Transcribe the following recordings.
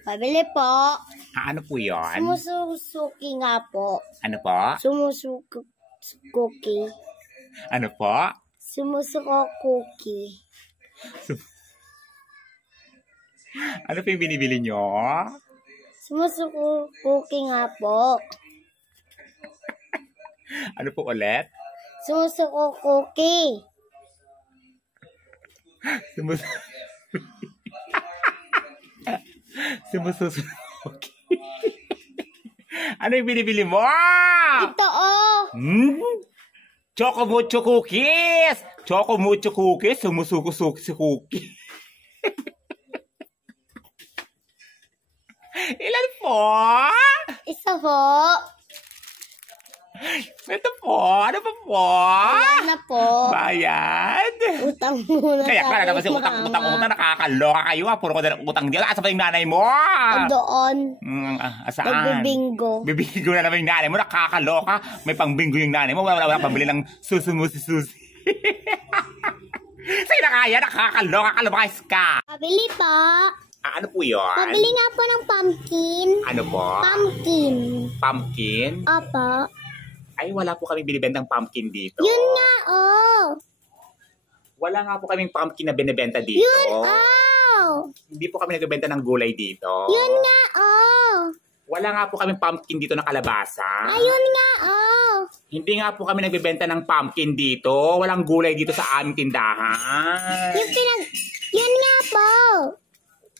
Pabili po. Ano po yun? Sumusuki nga po. Ano po? Sumusuki. Ano po? Sumusuki. Ano po yung binibili nyo? Sumusuki nga po. Ano po ulit? Sumusuki. Sumususuki. Ano yung binibili mo? Ito oh. Choco Mucho Cookies! Choco Mucho Cookies, sumusuko-suki si cookie. Ilan po? Isa po. Ito po. Ano pa po? Ayan na po. Bayad? Utang muna Kaya ka naman si utang, nakakaloka kayo ha. Puro ko na utang dyan. Asa pa yung nanay mo? Doon. Saan? Nagbibingo. Bibingo na naman yung nanay mo. Nakakaloka. May pangbingo yung nanay mo. Wala pambili ng susi. Sa'yo na kaya. Nakakaloka. Kalabakais ka. Pabili po. Ano po yun? Pabili nga po ng pumpkin. Ano po? Pumpkin. Pumpkin? Opo. Ay, wala po kami binibentang pumpkin dito. Yun nga oh. Wala nga po kaming pumpkin na binibenta dito. Yun oh. Hindi po kami nagbebenta ng gulay dito. Yun nga oh. Wala nga po kaming pumpkin dito na kalabasa. Ayun nga oh. Hindi nga po kami nagbebenta ng pumpkin dito. Walang gulay dito sa aming tindahan. Yun nga po.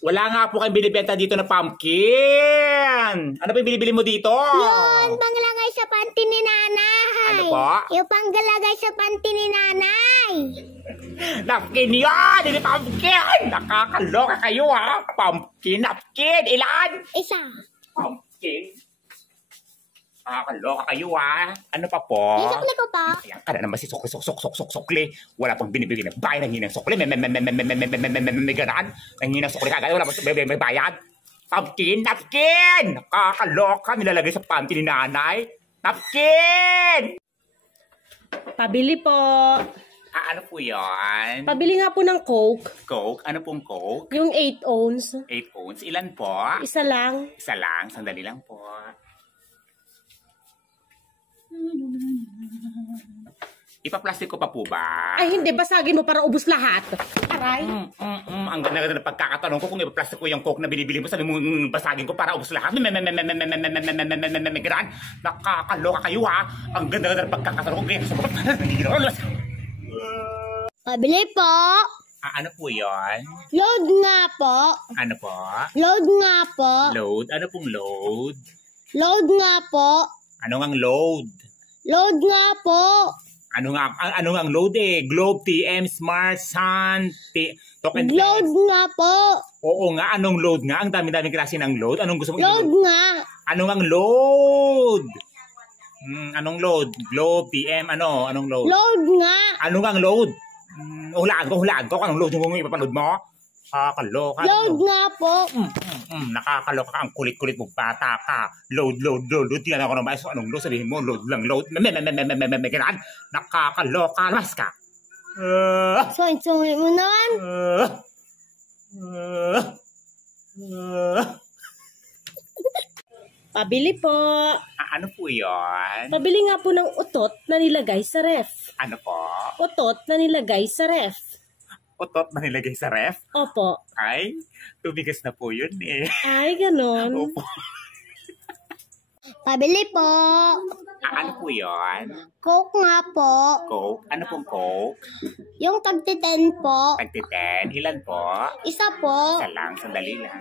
Wala nga po kami binibenta dito na pumpkin. Ano pa yung binibili mo dito? Yun, panglagay sa panty ni nanay. Ano po? Yung panglagay sa panty ni nanay. Napkin yan! Hindi pumpkin! Nakakaloka kayo ha! Pumpkin, napkin! Ilan? Isa. Pumpkin. Nakakaloka kayo ha! Ano pa po? Isukli ko pa. Ayan ka na naman si sukli. Wala pang binibigay na bayad ng hinang sukli. May ganaan. Ang hinang sukli kagad. Wala pang may bayad. Pumpkin, napkin! Nakakaloka. Nilalagay sa panty ni nanay. Napkin! Pabili po. Ano po yun? Pabili nga po ng Coke. Coke? Ano pong Coke? Yung 8 ounce. 8 ounce. Ilan po? Isa lang. Isa lang. Sandali lang po. Ipaplastic ko pa po ba? Ay, hindi. Basagin mo para ubos lahat. Aray. Ang ganda ng pagkakatanong ko kung ipaplastic ko yung Coke na binibili mo. Sabi mo, basagin ko para ubos lahat. Nakakaloka kayo ha. Ang ganda ng pagkakatanong ko. Pabili po. Ano po yun? Load nga po. Ano po? Load nga po. Load? Ano pong load? Load nga po. Ano ngang load? Load nga po. Ano nga ang load eh? Globe, TM, Smart, Sun, Token Load Flex. nga po. Oo nga, anong load nga? Ang dami-daming klase ng load. Anong gusto mong Load i-load? nga. Ano ngang load? Anong load? Globe, TM, ano? Anong load? Load nga. Ano ngang load? Hulaan ko. Anong load yung ipapaload mo? Nakakaloka. Load nga po. Nakakaloka ka. Ang kulit-kulit mo. Bata ka. Load. Tingnan ako naman. So, anong load? Sabihin mo, load lang, load. Ganaan. Nakakaloka. Labas ka. Soy mo naman. Pabili po. Ano po yun? Pabili nga po ng utot na nilagay sa ref. Ano po? Utot na nilagay sa ref. Utot na nilagay sa ref? Opo. Ay, tubigas na po yun eh. Ay, ganon. Opo. Pabili po. Ano po yun? Coke nga po. Coke? Ano pong Coke? Yung tagti-10 po. Tagti-10? Ilan po? Isa po. Isa lang, sandali lang.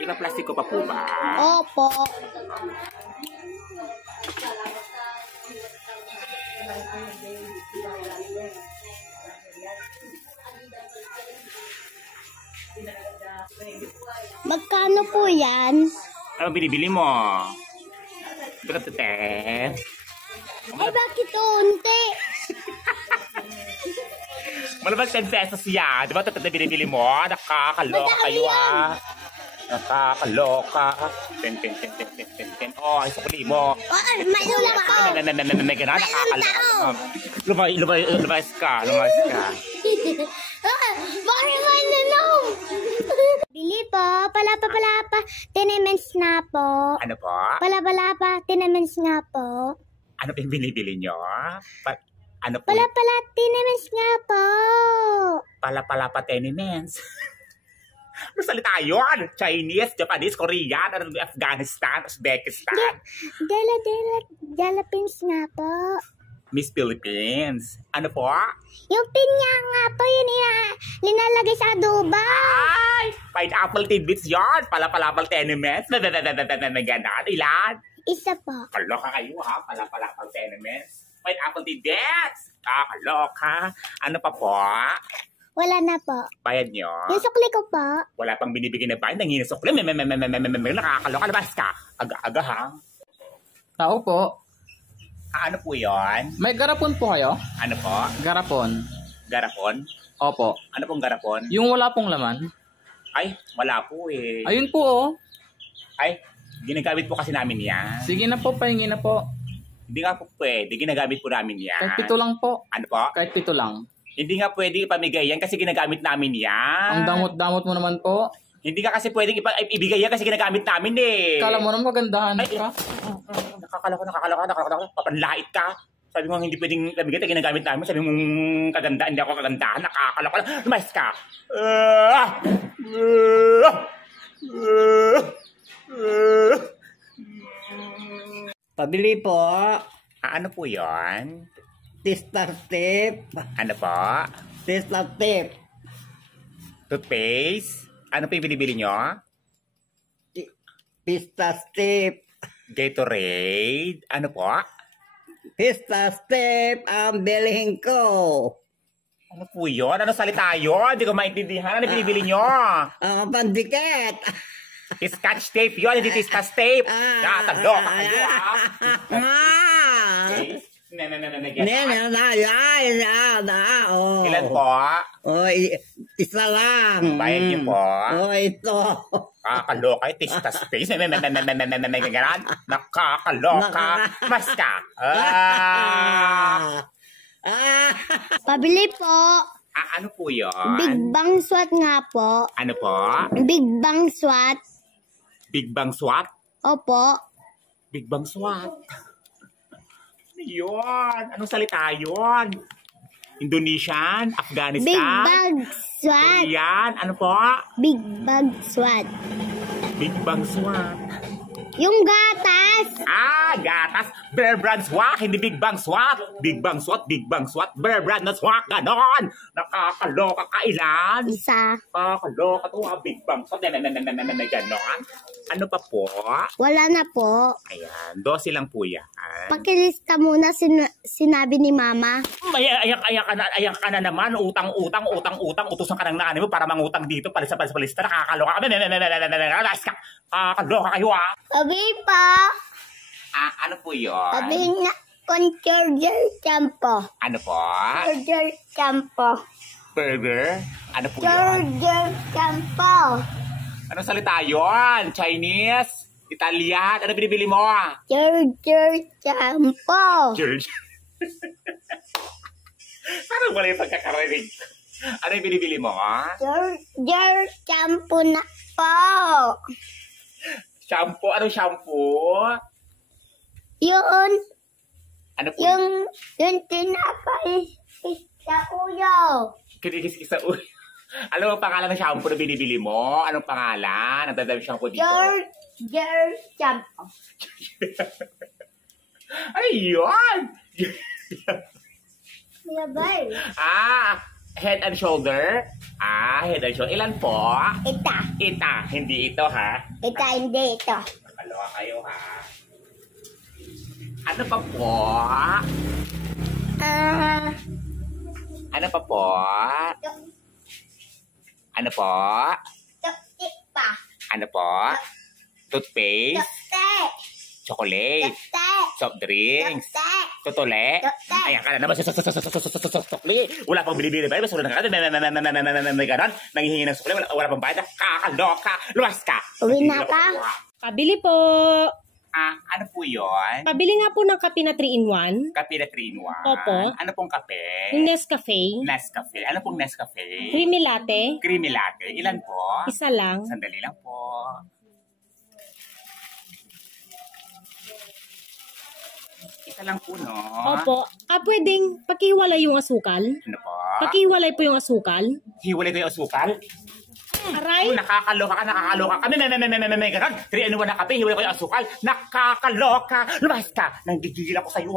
Ipaplastic ko pa po ba? Opo. Magkano po yan? Ano binibili mo? Tagti-10? Ay, bakit unti? Malabas 10 pesos yan. Di ba ito binibili mo? Nakakaloka kayo ah. Nakakaloka. Ten. Oh, sukli mo. May ulam ako. May ganun. Nakakaloka. Lumayas ka. Bakit may nanom? Bili po. Palapa. Tenements nga po. Ano po? Palapa. Tenements nga po. Ano pa yung binibili nyo? Ano po? Pala, tenements nga po. Pala tenements. Ano salita yun? Chinese, Japanese, Korean, Afghanistan, Uzbekistan. Dala pins nga po. Miss Philippines. Ano po? Yung pinya nga po, yun linalagay sa adoba. Ay! Pineapple tidbits yun. Pala tenements. May ganon. Ilan? Isa po. Kaloka kayo ha. Pala tenements. Pineapple tidbits. Kakaloka. Ano pa po? Wala na po. Bayad nyo? Yung sukli ko po. Wala pang binibigyan na bayad. Nanginasukli. Nakakaloka. Labas ka. Aga-aga ha. Tao po. Ano po yun? May garapon po kayo? Ano po? Garapon. Garapon? Opo. Ano pong garapon? Yung wala pong laman. Ay, wala po eh. Ayun po oh. Ay, ginagamit po kasi namin yan. Sige na po, pahingi na po. Hindi nga po pwede. Ginagamit po namin yan. Kahit 7 lang po. Ano po? Kahit 7 lang. Hindi nga pwede ipamigay yan kasi ginagamit namin yan. Ang damot-damot mo naman po. Hindi ka kasi pwedeng ibigay yan kasi ginagamit namin eh. Kala mo naman magandahan Ay, ka. Nakakaloka. Papanlait ka. Sabi mo hindi pwedeng ibigay ito ginagamit namin. Sabi mo kagandaan. Hindi ako kagandahan. Nakakaloka. Lumayas ka. Pabili po. Ano po yon? Tistar tip. Ano po? Tistar tip. Toothpaste? Ano po yung binibili nyo? Pistas tip. Gatorade? Ano po? Pistas tip ang bilihin ko. Ano po yun? Ano salita yun? Hindi ko maintindihan. Ano binibili nyo? Ang pandikit. Scotch tape yun, hindi tistas tape. Nakakaloka kayo ha. Ilan po? Isa lang. Bayad niyo po? Ito. Nakakaloka. Tistas tape. Nakakaloka. Mas ka. Pabili po. Ano po yun? Big Bang SWAT nga po. Ano po? Big Bang SWAT. Big Bang SWAT? Opo. Big Bang SWAT. Ano yun? Anong salita yun? Indonesian? Afghanistan? Big Bang SWAT. Korean? Ano po? Big Bang SWAT. Big Bang SWAT. Yung gatas. Gatas. Bear Brand SWAT. Hindi Big Bang SWAT. Big Bang SWAT. Big Bang SWAT. Bear Brand na SWAT. Ganon. Nakakaloka ka ilan? Isa. Nakakaloka to ha. Big Bang SWAT. Ganon. Ano pa po? Wala na po. Ayan. 12 lang po yan. Pakilista muna sinabi ni Mama. Ayak ka na naman. Utang. Utusan ka ng nanay mo para mangutang dito. Palista. Nakakaloka ka. Nakakaloka kayo ha. Sabi pa. Ano po yun? Sabi na Charger Campo. Ano po? Charger Campo. Burger? Ano po yun? Charger Campo. Anong salita yun? Chinese? Italian? Ano binibili mo? Charger Campo. George. Parang wala yung pagkakarinig. Ano yung binibili mo? Charger Campo na po. Shampoo? Anong shampoo? Yun. Ano po? Yung tinapay sa ulo. Kinikis sa ulo. Ano ang pangalan ng shampoo na binibili mo? Anong pangalan? Ang dadami shampoo dito. Charger Campo. Ayun! Labay. Head and shoulder? Head and shoulder. Ilan po? Ita. Hindi ito ha. Ita, hindi ito. Nakaloka kayo ha. Ano pa po? Ano pa po? Ano po? Tuktik pa. Ano po? Toothpaste? Tuktik. chocolate, soft drinks, tutule. Ayan ka na naman, sukli. Wala pang binibili ba? Basta wala na ka, may ganon, nanghihingi ng sukli, wala pang bayad, kakaloka, luwas ka. Uwi na ka? Pabili po. Ano po yun? Pabili nga po ng kape na 3-in-1. Kape na 3-in-1. Opo. Ano pong kape? Yung Nescafe. Nescafe. Ano pong Nescafe? Creamy latte. Creamy latte. Ilan po? Isa lang. Sandali lang po. Isa lang po, no? Opo. Pwedeng pakiwalay yung asukal. Ano po? Pakiwalay po yung asukal. Hiwalay ko yung asukal? Aray. Nakakaloka ka, nakakaloka ka. May ganon. 3-in-1 na kape, hiwalay ko yung asukal. Nakakaloka. Lumahas ka. Nanggigigil ako sa'yo,